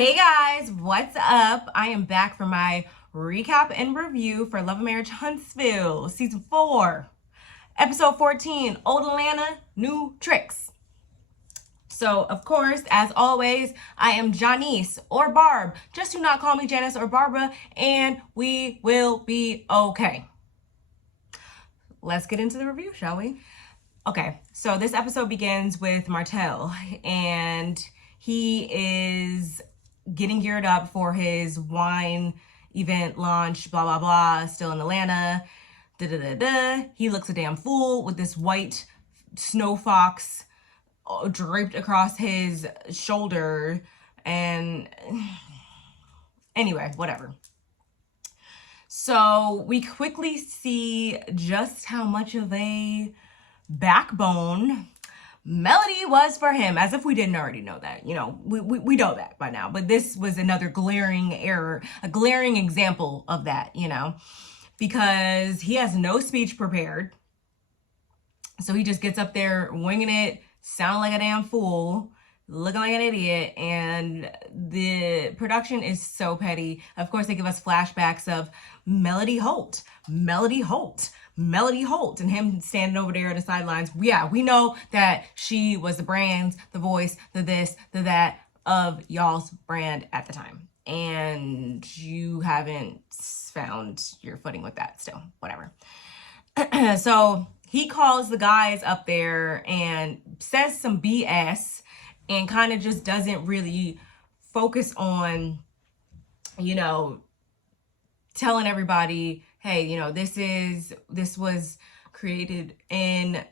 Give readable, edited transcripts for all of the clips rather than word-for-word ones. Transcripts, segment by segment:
Hey guys, what's up? I am back for my recap and review for Love and Marriage Huntsville, Season 4, Episode 14, Old Atlanta, New Tricks. So, of course, as always, I am Janice or Barb. Just do not call me Janice or Barbara, and we will be okay. Let's get into the review, shall we? Okay, so this episode begins with Martell, and he is getting geared up for his wine event launch, blah, blah, blah, still in Atlanta. He looks a damn fool with this white snow fox draped across his shoulder. And anyway, whatever. So we quickly see just how much of a backbone Melody was for him, as if we didn't already know that. You know, we know that by now, but this was another glaring error, a glaring example of that, you know, because he has no speech prepared. So he just gets up there winging it, sounding like a damn fool, looking like an idiot, and the production is so petty. Of course, they give us flashbacks of Melody Holt, and him standing over there on the sidelines. Yeah, we know that she was the brands, the voice, the this, the that of y'all's brand at the time. And you haven't found your footing with that still, whatever. So he calls the guys up there and says some BS and kind of just doesn't really focus on, you know, telling everybody, hey, you know, this was created in,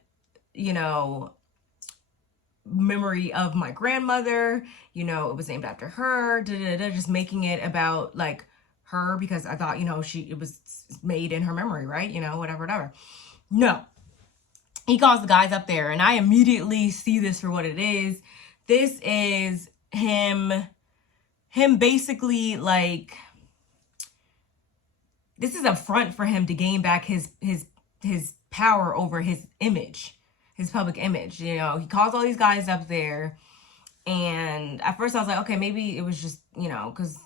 you know, memory of my grandmother, you know, it was named after her, just making it about like her, because I thought, you know, it was made in her memory, right? You know, whatever. No. He calls the guys up there, and I immediately see this for what it is. This is him basically like, this is a front for him to gain back his power over his image, his public image. You know, he calls all these guys up there, and at first I was like, okay, maybe it was just, you know, because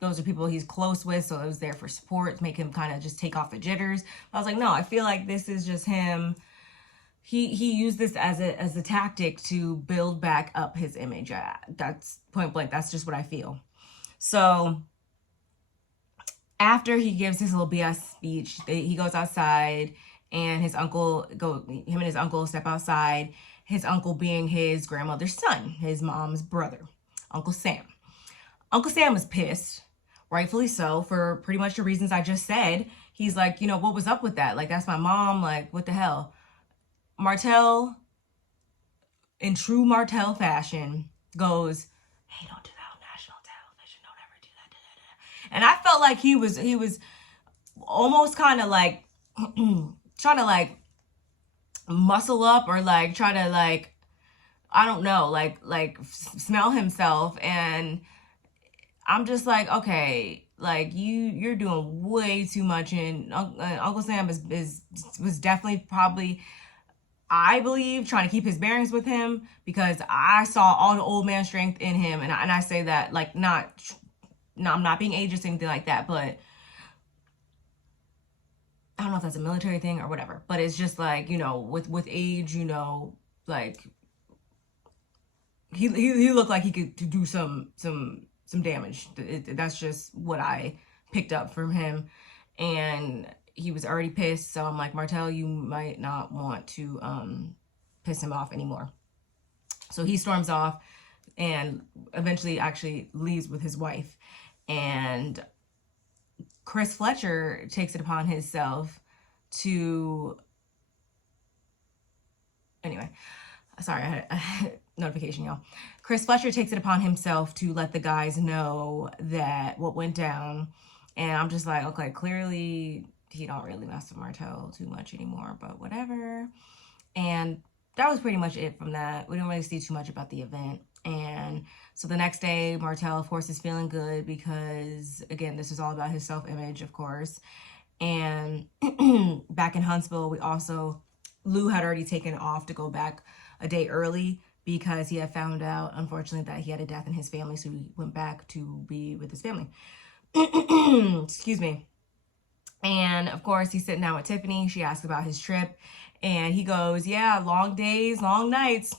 those are people he's close with, so it was there for support, to make him kind of just take off the jitters. But I was like, no, I feel like this is just him. He used this as a tactic to build back up his image. That's point blank. That's just what I feel. So after he gives his little BS speech, he goes outside, and him and his uncle step outside. His uncle being his grandmother's son, his mom's brother, Uncle Sam. Uncle Sam was pissed, rightfully so, for pretty much the reasons I just said. He's like, you know, what was up with that? Like, that's my mom. Like, what the hell? Martell, in true Martell fashion, goes, hey, don't do that on national television. Don't ever do that. And I felt like he was almost kind of like trying to like muscle up, or like try to like, I don't know, like smell himself. And I'm just like, okay, like you're doing way too much. And Uncle Sam was definitely probably, I believe, trying to keep his bearings with him, because I saw all the old man strength in him. And I say that like, no, I'm not being ageist or anything like that, but I don't know if that's a military thing or whatever, but it's just like, you know, with age, you know, like he looked like he could do some damage. That's just what I picked up from him. And he was already pissed, so I'm like, Martell, you might not want to piss him off anymore. So he storms off and eventually actually leaves with his wife. And Chris Fletcher takes it upon himself to... Anyway, sorry, I had a notification, y'all. Chris Fletcher takes it upon himself to let the guys know that what went down. And I'm just like, okay, clearly he don't really mess with Martell too much anymore, but whatever. And that was pretty much it from that. We didn't really see too much about the event. And so the next day, Martell, of course, is feeling good because, again, this is all about his self-image, of course. And back in Huntsville, Lou had already taken off to go back a day early because he had found out, unfortunately, that he had a death in his family, so he went back to be with his family. Excuse me. And of course, he's sitting down with Tiffany. She asks about his trip, and he goes, yeah, long days, long nights.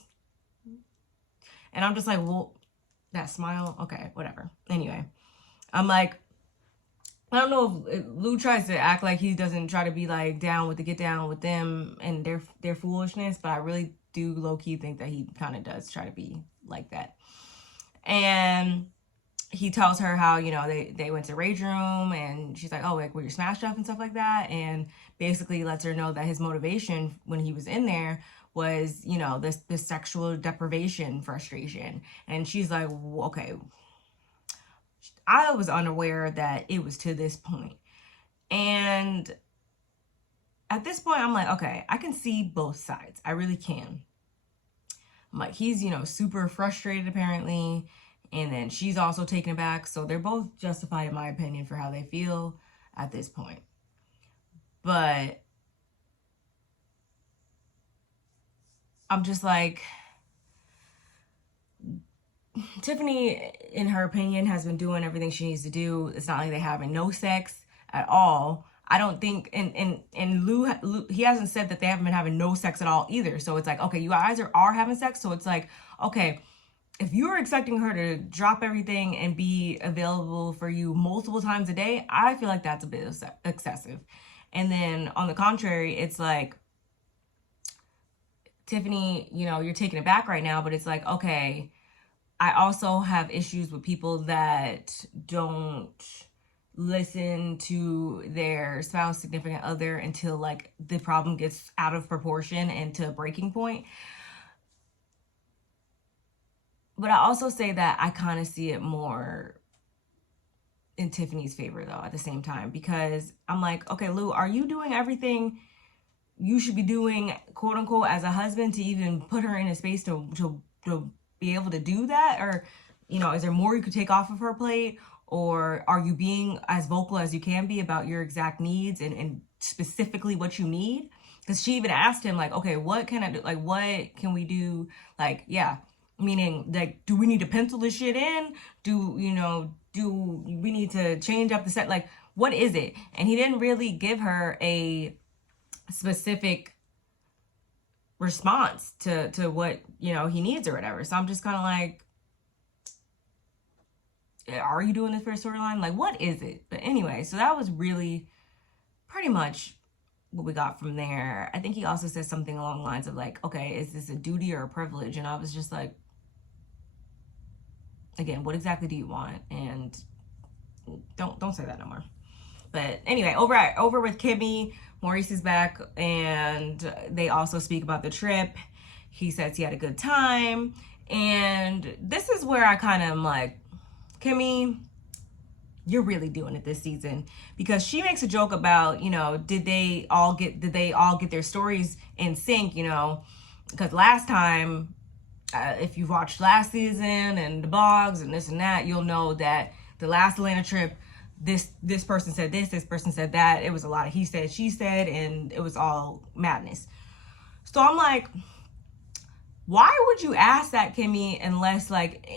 And I'm just like, well, that smile, okay, whatever. Anyway, I'm like, I don't know if Lou tries to act like he doesn't try to be like down with the get down with them and their foolishness, but I really do low-key think that he kind of does try to be like that. And he tells her how, you know, they went to Rage Room, and she's like, oh, like, were you smashed up and stuff like that? And basically lets her know that his motivation when he was in there was, you know, this sexual deprivation frustration. And she's like, okay, I was unaware that it was to this point. And at this point, I'm like, okay, I can see both sides. I really can. I'm like, he's, you know, super frustrated apparently. And then she's also taken aback. So they're both justified, in my opinion, for how they feel at this point. But I'm just like, Tiffany, in her opinion, has been doing everything she needs to do. It's not like they're having no sex at all. I don't think, and Lou, he hasn't said that they haven't been having no sex at all either. So it's like, okay, you guys are having sex. So it's like, okay, if you're expecting her to drop everything and be available for you multiple times a day, I feel like that's a bit excessive. And then on the contrary, it's like, Tiffany, you know, you're taking it back right now, but it's like, okay, I also have issues with people that don't listen to their spouse, significant other until like the problem gets out of proportion and to a breaking point. But I also say that I kind of see it more in Tiffany's favor though at the same time, because I'm like, okay, Lou, are you doing everything you should be doing, quote unquote, as a husband to even put her in a space to be able to do that? Or, you know, is there more you could take off of her plate? Or are you being as vocal as you can be about your exact needs and specifically what you need? Because she even asked him, like, okay, what can I do? Like, what can we do? Like, yeah, meaning, like, do we need to pencil this shit in? Do we need to change up the set? Like, what is it? And he didn't really give her a specific response to what, you know, he needs or whatever. So I'm just kind of like, are you doing this for a storyline? Like, what is it? But anyway, so that was really pretty much what we got from there. I think he also said something along the lines of like, okay, is this a duty or a privilege? And I was just like, again, what exactly do you want? And don't say that no more. But anyway, over with Kimmy, Maurice is back, and they also speak about the trip. He says he had a good time, and this is where I kind of am like, Kimmy, you're really doing it this season, because she makes a joke about, you know, did they all get their stories in sync, you know, because last time, if you've watched last season and the blogs and this and that, you'll know that the last Atlanta trip, this person said this person said that. It was a lot of he said, she said, and it was all madness. So I'm like, why would you ask that, Kimmy, unless like,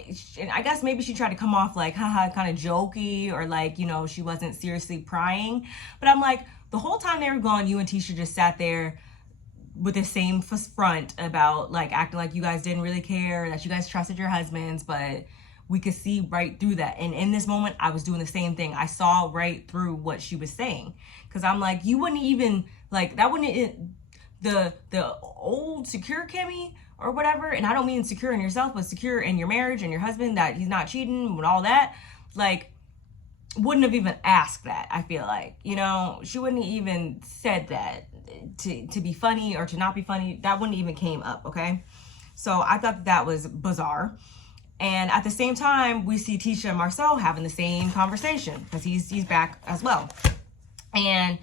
I guess maybe she tried to come off like, haha, kind of jokey, or like, you know, she wasn't seriously prying. But I'm like, the whole time they were gone, you and Tisha just sat there with the same front about like acting like you guys didn't really care, that you guys trusted your husbands, but we could see right through that. And in this moment, I was doing the same thing. I saw right through what she was saying, because I'm like, you wouldn't even like that. Wouldn't the old secure Kimmy or whatever, and I don't mean secure in yourself, but secure in your marriage and your husband, that he's not cheating and all that, like, wouldn't have even asked that. I feel like, you know, she wouldn't even said that to be funny or to not be funny. That wouldn't even came up. Okay, so I thought that was bizarre. And at the same time, we see Tisha and Marcel having the same conversation, because he's back as well. And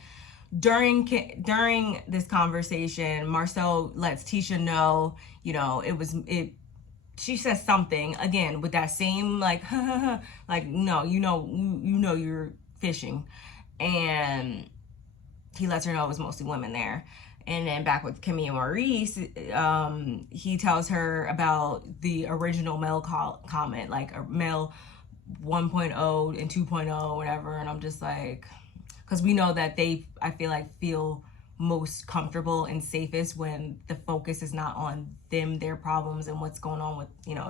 during this conversation, Marcel lets Tisha know, you know, she says something again with that same like like, no, you know you're fishing. And he lets her know it was mostly women there. And then back with Kimmy and Maurice, he tells her about the original Mel comment, like a Mel 1.0 and 2.0, whatever. And I'm just like, because we know that I feel like, feel most comfortable and safest when the focus is not on them, their problems, and what's going on with,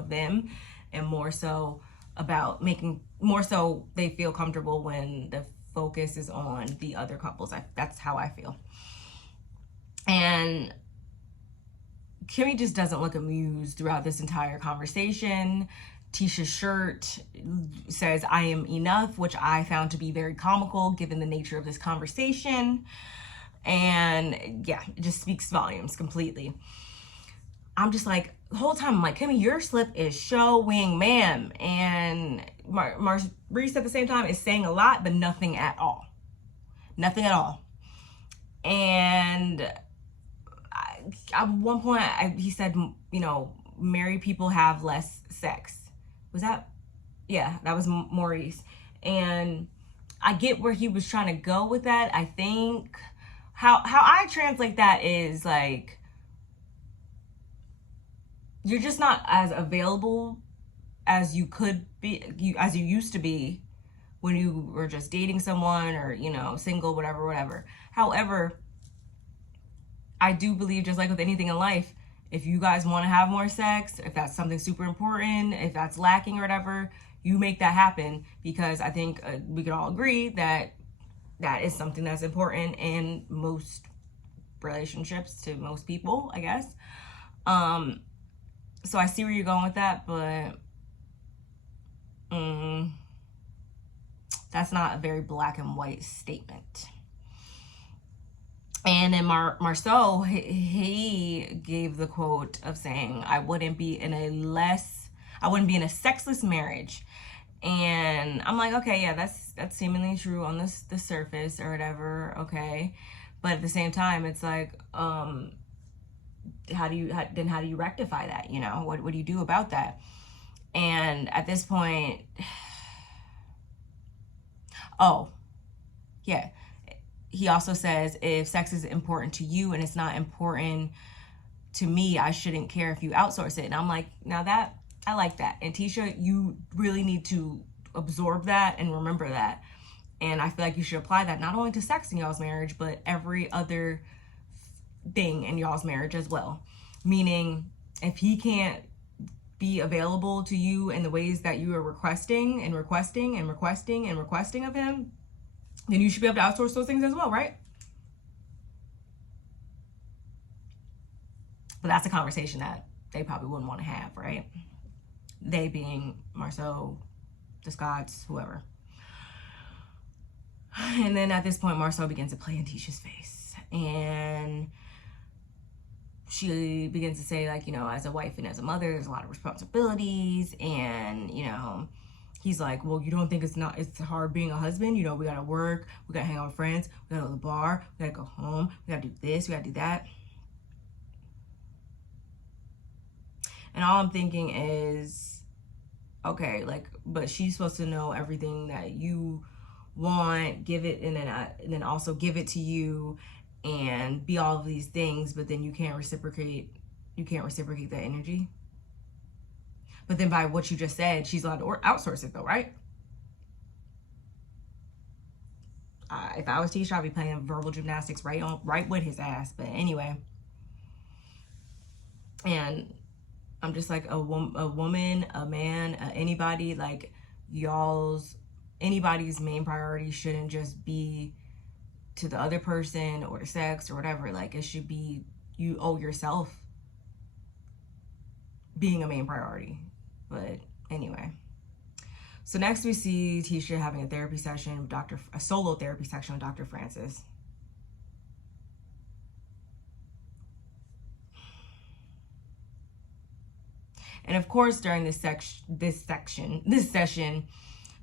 them, and more so they feel comfortable when the focus is on the other couples. That's how I feel. And Kimmy just doesn't look amused throughout this entire conversation. Tisha's shirt says, "I am enough," which I found to be very comical given the nature of this conversation. And yeah, it just speaks volumes completely. I'm just like, the whole time, I'm like, Kimmy, your slip is showing, ma'am. And Maurice at the same time is saying a lot, but nothing at all. Nothing at all. And at one point, he said, married people have less sex. Was that? Yeah, that was Maurice. And I get where he was trying to go with that. I think how I translate that is like, you're just not as available as you could be, as you used to be when you were just dating someone or, single, whatever. However, I do believe, just like with anything in life, if you guys want to have more sex, if that's something super important, if that's lacking or whatever, you make that happen, because I think we can all agree that that is something that's important in most relationships to most people, I guess. So I see where you're going with that, but that's not a very black and white statement. And then Marceau, he gave the quote of saying, I wouldn't be in a sexless marriage. And I'm like, okay, yeah, that's seemingly true on the surface or whatever, okay. But at the same time, it's like, how do you rectify that? What do you do about that? And at this point, he also says, if sex is important to you and it's not important to me, I shouldn't care if you outsource it. And I'm like, now that, I like that. And Tisha, you really need to absorb that and remember that. And I feel like you should apply that not only to sex in y'all's marriage, but every other thing in y'all's marriage as well. Meaning, if he can't be available to you in the ways that you are requesting of him, then you should be able to outsource those things as well, right? But that's a conversation that they probably wouldn't want to have, right? They being Marceau, the Scotts, whoever. And then at this point, Marceau begins to play in Tisha's face. And she begins to say, like, as a wife and as a mother, there's a lot of responsibilities. And, he's like, well, you don't think it's hard being a husband? We gotta work, we gotta hang out with friends, we gotta go to the bar, we gotta go home, we gotta do this, we gotta do that. And all I'm thinking is, okay, like, but she's supposed to know everything that you want, give it, and then also give it to you, and be all of these things, but then you can't reciprocate that energy. But then by what you just said, she's allowed to outsource it though, right? If I was Tisha, I'd be playing verbal gymnastics right with his ass. But anyway. And I'm just like, a woman, a man, anybody, like, anybody's main priority shouldn't just be to the other person or sex or whatever. Like, it should be, you owe yourself being a main priority. But anyway, so next we see Tisha having a therapy session with a solo therapy session with Dr. Francis. And of course, during this session,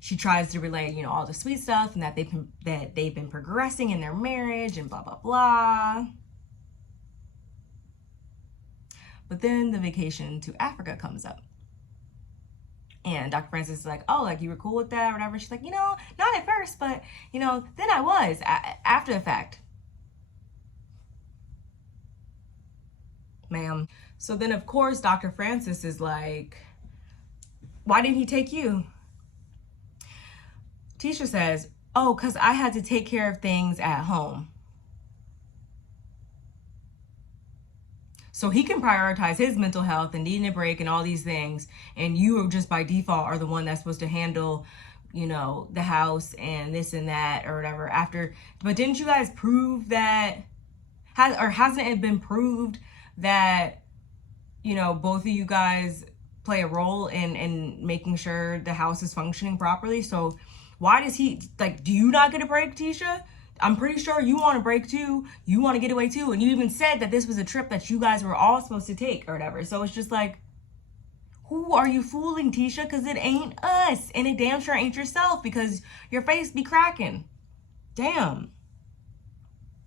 she tries to relay, all the sweet stuff, and that they've been progressing in their marriage and blah blah blah. But then the vacation to Africa comes up. And Dr. Francis is like, oh, like, you were cool with that or whatever. She's like, not at first, but, then I was after the fact. ma'am. So then, of course, Dr. Francis is like, why didn't he take you? Tisha says, oh, because I had to take care of things at home. So he can prioritize his mental health and needing a break and all these things. And you just by default are the one that's supposed to handle, you know, the house and this and that or whatever after. But didn't you guys prove that, hasn't it been proved that, you know, both of you guys play a role in making sure the house is functioning properly? So why does he, like, do you not get a break, Tisha? I'm pretty sure you want a break too. You want to get away too. And you even said that this was a trip that you guys were all supposed to take or whatever. So it's just like, who are you fooling, Tisha? Because it ain't us. And it damn sure ain't yourself, because your face be cracking. Damn.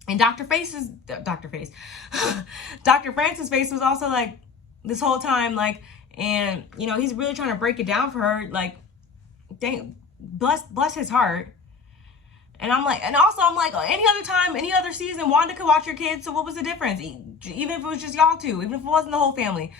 And Dr. Francis' face was also like, this whole time, like, and, you know, he's really trying to break it down for her. Like, dang, bless his heart. And I'm like, and also I'm like, any other time, any other season, Wanda could watch your kids. So what was the difference? Even if it was just y'all two, even if it wasn't the whole family,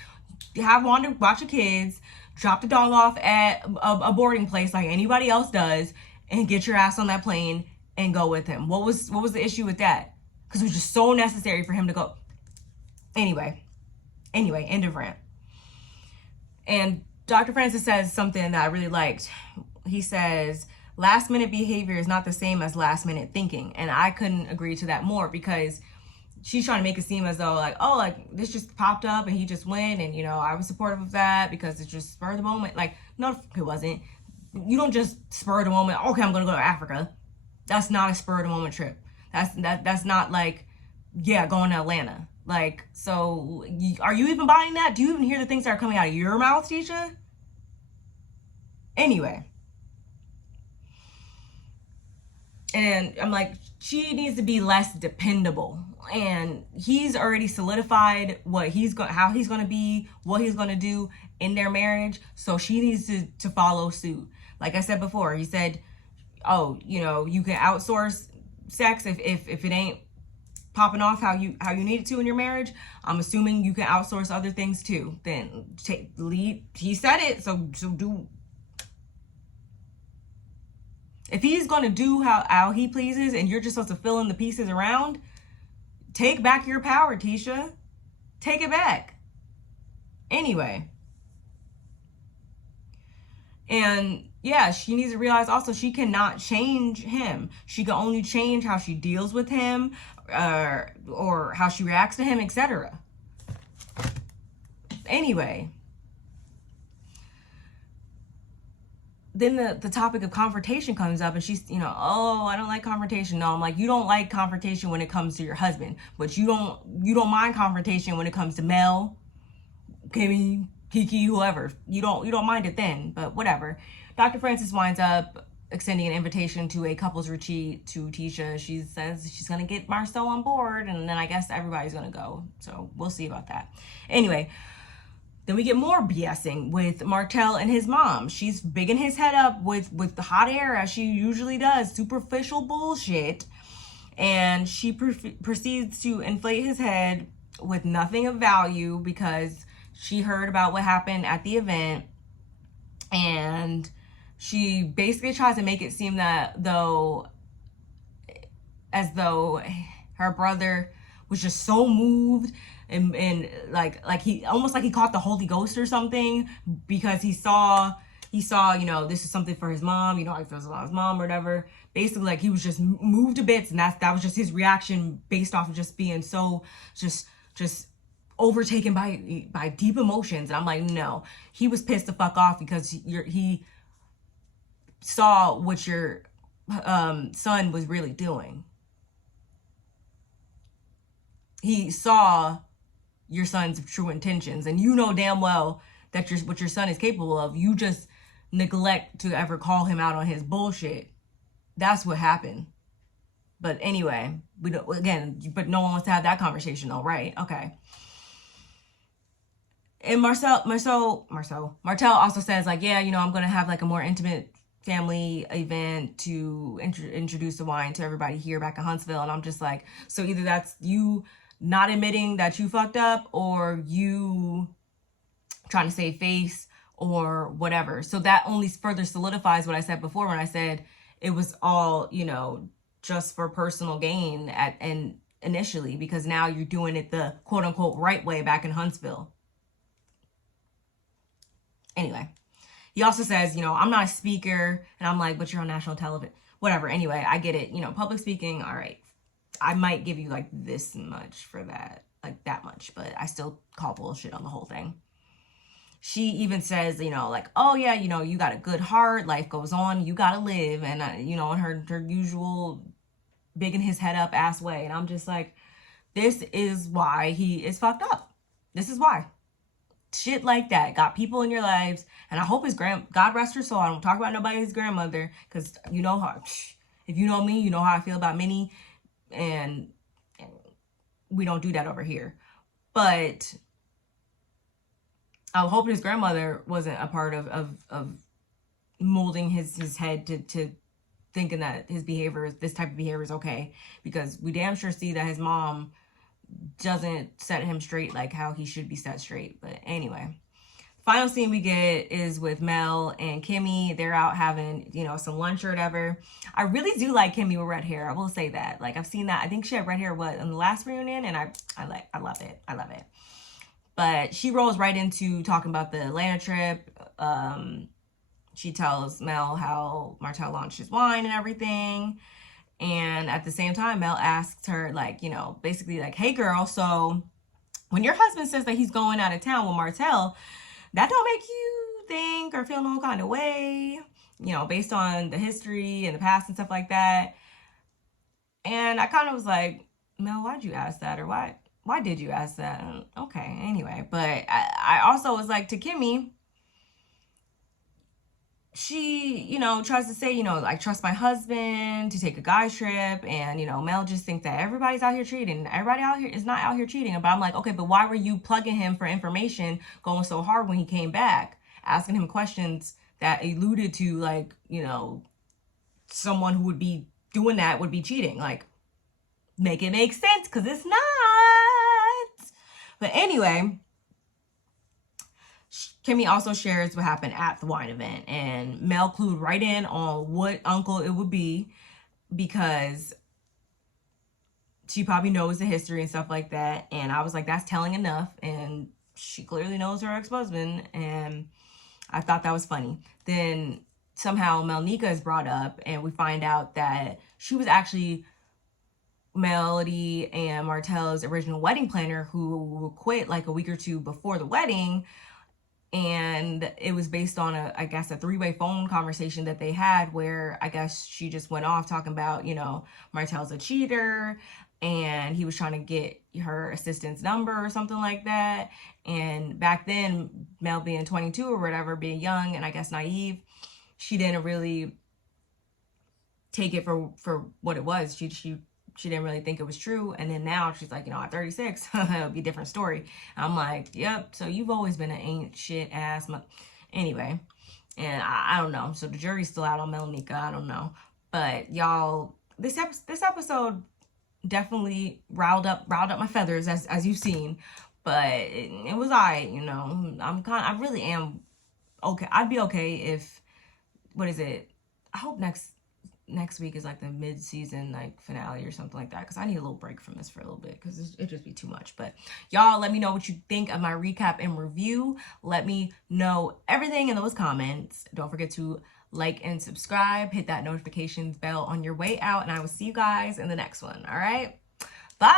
have Wanda watch your kids, drop the dog off at a boarding place like anybody else does, and get your ass on that plane and go with him. What was the issue with that? Because it was just so necessary for him to go. Anyway, end of rant. And Dr. Francis says something that I really liked. He says, last minute behavior is not the same as last minute thinking. And I couldn't agree to that more, because she's trying to make it seem as though like, oh, like this just popped up and he just went, and, you know, I was supportive of that because it's just spur of the moment. Like, no, it wasn't. You don't just spur of the moment, okay, I'm going to go to Africa. That's not a spur of the moment trip. That's not like, yeah, going to Atlanta. Like, so are you even buying that? Do you even hear the things that are coming out of your mouth, Tisha? Anyway. And I'm like, she needs to be less dependable. And he's already solidified how he's going to be, what he's going to do in their marriage. So she needs to follow suit. Like I said before, he said, oh, you know, you can outsource sex if it ain't popping off how you need it to in your marriage. I'm assuming you can outsource other things too. Then take lead. He said it, so do. If he's going to do how he pleases and you're just supposed to fill in the pieces around, take back your power, Tisha. Take it back. Anyway. And yeah, she needs to realize also she cannot change him. She can only change how she deals with him, or how she reacts to him, etc. Anyway. Then the topic of confrontation comes up, and she's, you know, oh, I don't like confrontation. No, I'm like, you don't like confrontation when it comes to your husband, but you don't mind confrontation when it comes to Mel, Kimmy, Kiki, whoever. You don't mind it then, but whatever. Dr. Francis winds up extending an invitation to a couples retreat to Tisha. She says she's going to get Marcel on board, and then I guess everybody's going to go. So we'll see about that. Anyway, then we get more BSing with Martell and his mom. She's bigging his head up with the hot air, as she usually does, superficial bullshit. And she proceeds to inflate his head with nothing of value, because she heard about what happened at the event. And she basically tries to make it seem as though her brother was just so moved and like he almost like he caught the Holy Ghost or something, because he saw, you know, this is something for his mom, you know, like feels about his mom or whatever. Basically, like, he was just moved to bits, and that was just his reaction based off of just being so just overtaken by deep emotions. And I'm like, no, he was pissed the fuck off because he saw what your son was really doing. He saw your son's true intentions, and you know damn well that what your son is capable of. You just neglect to ever call him out on his bullshit. That's what happened. But anyway, but no one wants to have that conversation though, right? Okay. And Martell also says, like, yeah, you know, I'm going to have like a more intimate family event to introduce the wine to everybody here back in Huntsville. And I'm just like, so either that's you not admitting that you fucked up, or you trying to save face or whatever. So that only further solidifies what I said before when I said it was all, you know, just for personal gain and initially, because now you're doing it the quote unquote right way back in Huntsville. Anyway, he also says, you know, I'm not a speaker, and I'm like, but you're on national television, whatever. Anyway, I get it. You know, public speaking, all right, I might give you like this much for that, like that much, but I still call bullshit on the whole thing. She even says, you know, like, oh yeah, you know, you got a good heart, life goes on, you gotta live, and you know, in her usual bigging his head up ass way. And I'm just like, this is why he is fucked up. This is why. Shit like that got people in your lives, and I hope his God rest her soul. I don't talk about nobody's grandmother, because you know how, if you know me, you know how I feel about Minnie, and we don't do that over here. But I hope his grandmother wasn't a part of molding his head to thinking that his behavior, this type of behavior is okay, because we damn sure see that his mom doesn't set him straight like how he should be set straight. But anyway, final scene we get is with Mel and Kimmy. They're out having, you know, some lunch or whatever. I really do like Kimmy with red hair. I will say that. Like, I've seen that. I think she had red hair in the last reunion, and I love it. I love it. But she rolls right into talking about the Atlanta trip. She tells Mel how Martell launched his wine and everything. And at the same time, Mel asks her, like, you know, basically like, hey girl, so when your husband says that he's going out of town with Martell, that don't make you think or feel no kind of way, you know, based on the history and the past and stuff like that. And I kind of was like, Mel, why'd you ask that? Or why did you ask that? Okay, anyway. But I also was like, to Kimmy, she, you know, tries to say, you know, like, trust my husband to take a guy's trip. And, you know, Mel just thinks that everybody's out here cheating. Everybody out here is not out here cheating. But I'm like, okay, but why were you plugging him for information going so hard when he came back, asking him questions that alluded to, like, you know, someone who would be doing that would be cheating? Like, make it make sense, because it's not. But anyway, Kimmy also shares what happened at the wine event, and Mel clued right in on what uncle it would be, because she probably knows the history and stuff like that. And I was like, that's telling enough. And she clearly knows her ex-husband, and I thought that was funny. Then somehow Melnika is brought up, and we find out that she was actually Melody and Martell's original wedding planner, who quit like a week or two before the wedding. And it was based on I guess a three-way phone conversation that they had, where I guess she just went off talking about, you know, Martell's a cheater, and he was trying to get her assistant's number or something like that. And back then, Mel being 22 or whatever, being young and I guess naive, she didn't really take it for what it was. She didn't really think it was true. And then now she's like, you know, at 36, it'll be a different story. I'm like, yep, so you've always been an ain't shit ass. Anyway, and I don't know. So the jury's still out on Melnika. I don't know. But y'all, this episode definitely riled up my feathers, as you've seen. But it was you know. I really am okay. I'd be okay if, what is it? I hope next week is like the mid-season like finale or something like that, because I need a little break from this for a little bit, because it'd just be too much. But y'all, let me know what you think of my recap and review. Let me know everything in those comments. Don't forget to like and subscribe. Hit that notifications bell on your way out, and I will see you guys in the next one. All right, bye.